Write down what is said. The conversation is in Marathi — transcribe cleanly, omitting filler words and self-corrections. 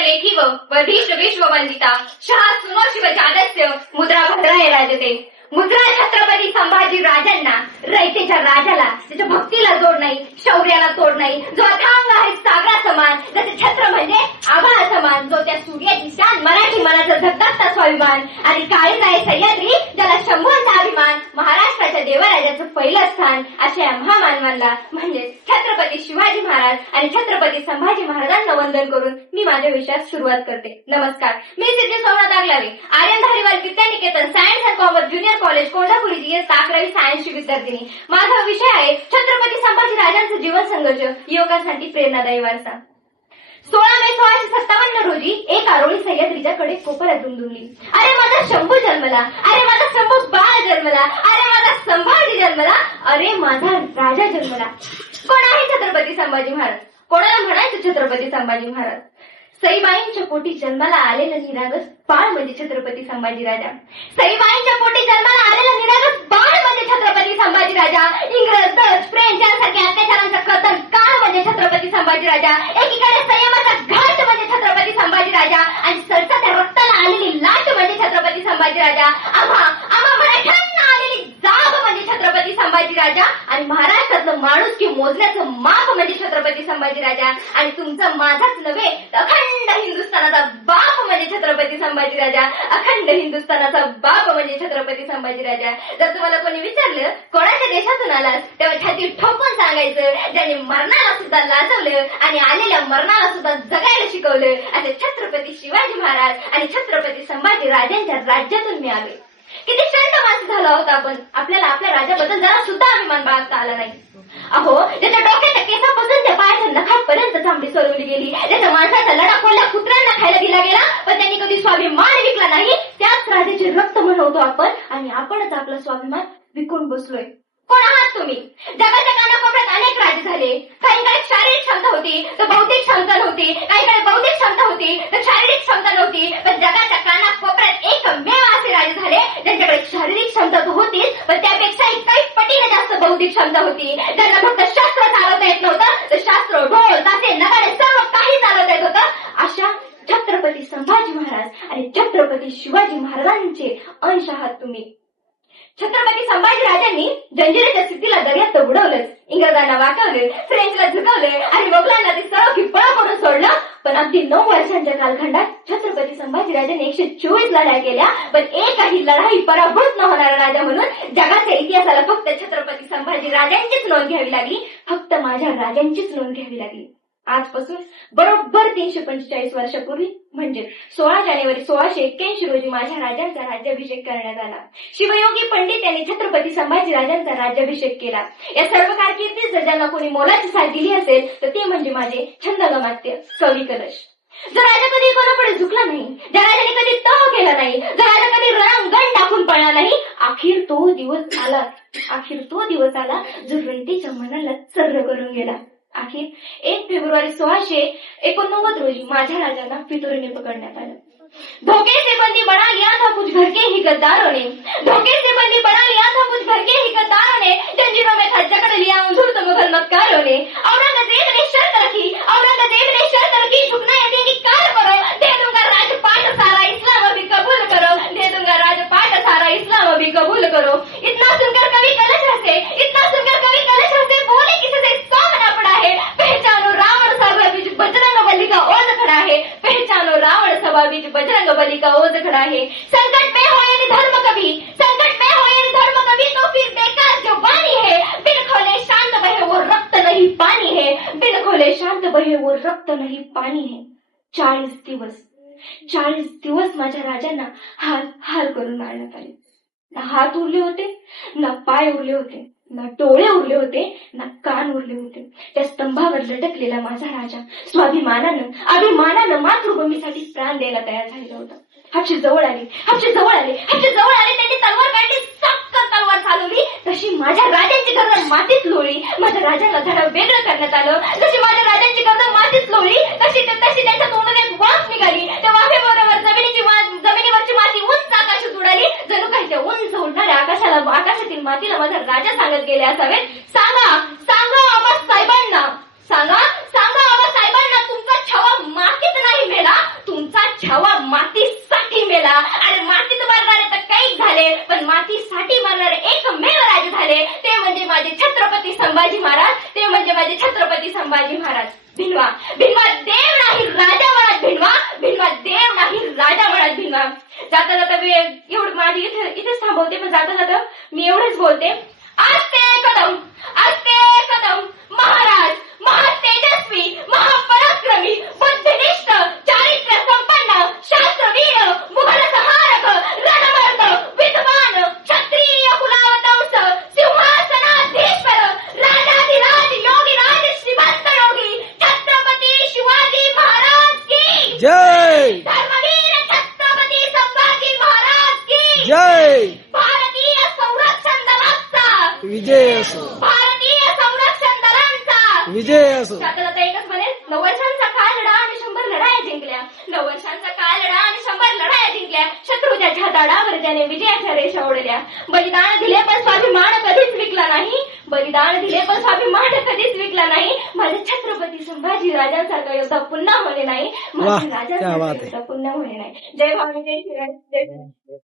लेखी वधीश विश्ववंदिता शहा सुनो शिवजादस्य मुद्रा भद्राय राजते. मुद्रा छत्रपती संभाजी राजांना, रयतेच्या राजाला त्याच्या भक्तीला जोड नाही, शौर्याला तोड नाही, जो अथांग आहे सागरा समान, त्याचे छत्र म्हणजे आभाळा समान, जो त्या सूर्याची शान, मराठी मनाचा धगधगता स्वाभिमान आणि काळीज आहे सह्याद्री ज्याला शंभूंचा अभिमान, महाराष्ट्राच्या देवराजाचं पहिलं स्थान अशा महामानवांना म्हणजे छत्रपती शिवाजी महाराज आणि छत्रपती संभाजी महाराजांना वंदन करून मी माझ्या विषयात सुरुवात करते. नमस्कार, मी Siddhi Somnath Dagalawe, Aryan Dhariwal Vidyaniketan science and commerce junior college कोल्हापुरी इयत्ता 11वी सायन्सची विद्यार्थिनी. माझा विषय आहे छत्रपती संभाजी राजांचं जीवन संघर्ष, युवकांसाठी प्रेरणादायी वारसा. 16 मे 1657 रोजी एक आरोळी सह्याद्रीच्या कडे कोपऱ्यात दुमदुमली. अरे माझा शंभू जन्मला, अरे माझा शंभू बाळ जन्मला, अरे माझा संभाजी जन्मला, अरे माझा राजा जन्मला. कोण आहे छत्रपती संभाजी महाराज? कोणाला म्हणायचं छत्रपती संभाजी महाराज? सईबाईंच्या पोटी जन्माला आलेलं निरागस बाळ म्हणजे छत्रपती संभाजी राजा. सईबाईंच्या पोटी जन्माला आलेलं निरागस बाळ म्हणजे छत्रपती संभाजी राजा. इंग्रज, डच, फ्रेंच यांसारख्या अत्याचारांचा कथन काळ म्हणजे छत्रपती संभाजी राजा. एकीकडे संयमाचा घाट म्हणजे छत्रपती संभाजी राजा आणि सरसाच्या रक्ताला आलेली लाट म्हणजे छत्रपती संभाजी राजा. आम्हा मराठ्यांना आलेली जाब म्हणजे छत्रपती संभाजी राजा आणि महाराष्ट्रातलं माणूस की मोजण्याचं माप म्हणजे छत्रपती संभाजी राजा. आणि तुमचं माझाच नव्हे तर अखंड हिंदुस्थानाचा बाप म्हणजे छत्रपती संभाजी राजा. अखंड हिंदुस्थानाचा बाप म्हणजे छत्रपती संभाजी राजा. जर तुम्हाला कोणी विचारलं कोणाच्या देशातून आलास, तेव्हा छाती ठोकून सांगायचं ज्यांनी मरणाला सुद्धा लाजवलं आणि आलेल्या मरणाला सुद्धा जगायला शिकवलं असे छत्रपती शिवाजी महाराज आणि छत्रपती संभाजी राजांच्या राज्यातून मी आले. किती शांत माणसं झालो आहोत आपण. आपल्याला आपल्या राजाबद्दल जरा सुद्धा अभिमान बाळगता आला नाही. अहो, ज्याच्या डोक्याच्या केसापासून त्या पायाच्या नखापर्यंत चांबडी सोडवली गेली, ज्याच्या माणसाचा लढा कोणत्या कुत्र्यांना खायला दिला गेला पण त्यांनी कधी स्वाभिमान विकला नाही, त्याच राजाचे रक्त म्हणवतो आपण आणि आपणच आपला स्वाभिमान विकून बसलोय. कोण आहात तुम्ही? जगाच्या कानाकोपऱ्यात अनेक राजे झाले. काहींकडे शारीरिक क्षमता होती तर बौद्धिक क्षमता नव्हती, काहीकडे बौद्धिक क्षमता होती तर शारीरिक क्षमता नव्हती, पण जगाच्या कानाकोपऱ्यात एकमेव असे राजे झाले ज्यांच्याकडे शारीरिक क्षमता तर होतीच पण त्यापेक्षाही काही पटीने जास्त बौद्धिक क्षमता होती. ज्यांना फक्त शस्त्र चालवता येत नव्हतं तर शास्त्र, ढोल, तासे, नगारे सर्व काही चालवता येत होतं. अशा छत्रपती संभाजी महाराज आणि छत्रपती शिवाजी महाराजांचे अंश आहात तुम्ही. छत्रपती संभाजी राजांनी जंजिरीच्या स्थितीला दर्यात तर बुडवलंच, इंग्रजांना वाकवलं, फ्रेंचला झुकवलं आणि मोगलांना ते सर्व किपळा करून सोडलं. पण अगदी 9 वर्षांच्या कालखंडात छत्रपती संभाजी राजांनी 124 लढाई केल्या पण एकही लढाई पराभूत न होणारा राजा म्हणून जगाच्या इतिहासाला फक्त छत्रपती संभाजी राजांचीच नोंद घ्यावी लागली, फक्त माझ्या राजांचीच नोंद घ्यावी लागली. आजपासून बरोबर 345 वर्षापूर्वी म्हणजे 16 जानेवारी 1681 रोजी माझ्या राजांचा राज्याभिषेक करण्यात आला. शिवयोगी पंडित यांनी छत्रपती संभाजी राजांचा राज्याभिषेक केला. या सर्व कारकिर्दीत जर ज्यांना कोणी मोलाची साथ दिली असेल तर ते म्हणजे माझे छंदगमात्य कवी कलश. जर राजा कधी कोणापुढे झुकला नाही, ज्या राजाने कधी तह केला नाही, जर राजा कधी रणांगण टाकून पळला नाही, अखेर तो दिवस आला जो रयतेच्या मनाला सर्र करून गेला. अखेर 1 फेब्रुवारी 1689 रोजी माझ्या राजांना फितुरीने पकडण्यात आलं. धोखे से बंदी बना लिया था कुछ घर के ही गद्दारों ने, धोखे से बंदी बना लिया था कुछ घर के ही गद्दारों ने, जंजीरों में था जकड़ लिया उन धूर्त मुगल मक्कारों ने. औरंगजेब ने शर्त रखी, झुकना यदि इनकार करो, दे दूंगा राजपाट सारा इस्लाम अभी कबूल करो, दे दूंगा राजपाट सारा इस्लाम अभी कबूल करो. इतना सुनकर कवि कलश हंसे, बोले किससे सामना पड़ा है, पहचानो रावण सभा बीच बजरंग बली का ओझ खड़ा है, पहचानो रावण सभा बीच बजरंग बली का ओझ खड़ा है. संकट में हो यानी धर्म कभी, तो फिर बेकार जो बानी है, बिन खोले शांत बहे वो रक्त नहीं पानी है, बिन खोले शांत बहे वो रक्त नहीं पानी है. 40 दिवस माझ्या राजांना हाल करून मारण्यात आले. ना हात उरले होते, ना पाय उरले होते, ना डोळे उरले होते, ना कान उरले होते. त्या स्तंभावर लटकलेला माझा राजा अभिमानानं मातृभूमीसाठी प्राण द्यायला तयार झालेला होता. हापशी जवळ आले, त्यांनी तलवार काढली, सक्कल तलवार चालवली. तशी माझ्या राजांची गर्दन मातीत लोळली. माझ्या राजांना धडा वेगळं करण्यात आलं. जशी माझ्या राजांची गर्दन मातीत लोळली तशी त्यांच्या तोंडात एक वाफ निघाली. त्या वाफेबरोबर जमिनीवरची माती उंच आकाशात उडाली. जणू काही त्या उंच उडणाऱ्या आकाशातील मातीला माझा राजा सांगत गेले असावेत, सांगा आबा साहेबांना तुमचा छवा मातीत नाही मेला छावा मातीसाठी मेला आणि मातीत मरणारे तर काही झाले, पण मातीसाठी मरणारे एकमेव राजे झाले, ते म्हणजे माझे छत्रपती संभाजी महाराज, ते म्हणजे माझे छत्रपती संभाजी महाराज. भिनवा भिनवा देव नाही राजा म्हणत, भिनवा भिनवा देव नाही राजा म्हणत. भिनवा जाता जाता वेळ एवढं माझी इथेच थांबवते, पण जाता जाता मी एवढंच बोलते. आस्ते कदम महाराज, महातेजस्वी, महापराक्रमी, बुद्धिनिष्ठ, चारित्र्य संपन्न, शास्त्रवीर, मुघल संहारक, रणमर्द, विद्वान, क्षत्रिय कुलावतंस, सिंहासनाधीश्वर, राजाधिराज, योगीराज, श्रीमंत योगी, छत्रपती शिवाजी महाराज की जय. धर्मवीर छत्रपती संभाजी महाराज की जय. भारतीय संरक्षण दलाचा विजय असो. भारतीय संरक्षण दलांचा विजय असो. आता एकच म्हणे, 9 वर्षांचा काळ लढा आणि 100 लढाया जिंकल्या. 9 वर्षांचा काळ लढा आणि 100 लढाया जिंकल्या. शत्रूच्या छाताडावर त्याने विजयाच्या रेषा ओढल्या. बलिदान दिले पण स्वाभिमान कधीच विकला नाही. बलिदान दिले पण स्वाभिमान कधीच विकला नाही. माझे छत्रपती संभाजी राजांसारखा योद्धा पुन्हा होणे नाही. माझे वाह, क्या राजांसारखा बात है. योद्धा पुन्हा होणे नाही. जय भावानी, जय शिवराय, जय